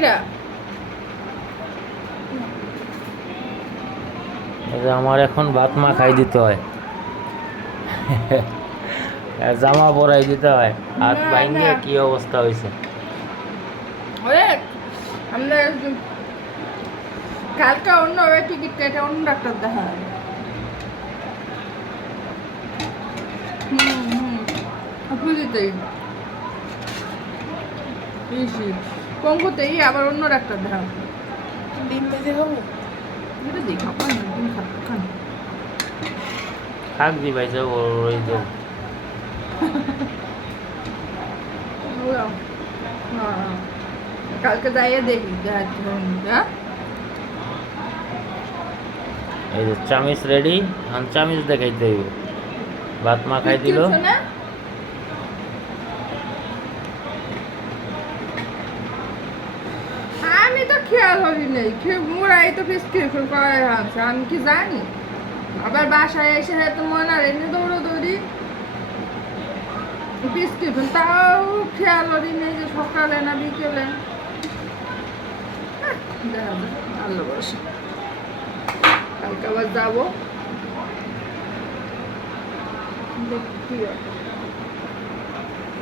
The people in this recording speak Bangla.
কিরা আমার এখন ভাত মা খাই দিতে হয়, জামা পরাই দিতে হয়, হাত না ভাঙ্গে না কি অবস্থা হয়েছে। ওরে আমরা কালকে অন্য টিকিট কেটে অন্য ডাক্তার দেখা বুঝিতেই ইসি পঙ্গুতেই আবার অন্য ডাক্তার দেখা ডিম ভেজে খাবো। এটা দিই খান দিন খান থাক দি ভাই যাও ওই যাও। কালকে যাইয়ে দেখি হ্যাঁ এই যে চামিচ রেডি, এখন চামিচ দেখাইতে হইব। ভাত মা খাই দিল। আমি তো খেয়াল করি নাই মোরাই তো প্রেসক্রিপশন করাই আনছে আমি কি জানি আবার বাসায় এসে তো মনে আর এনে দৌড়ি প্রেসক্রিপশন তাও খেয়াল করি নেই যে সকালে না বিকেলে দেখা যাক আল্লাহ বসে কালকে আবার যাবো দেখি কি হয়।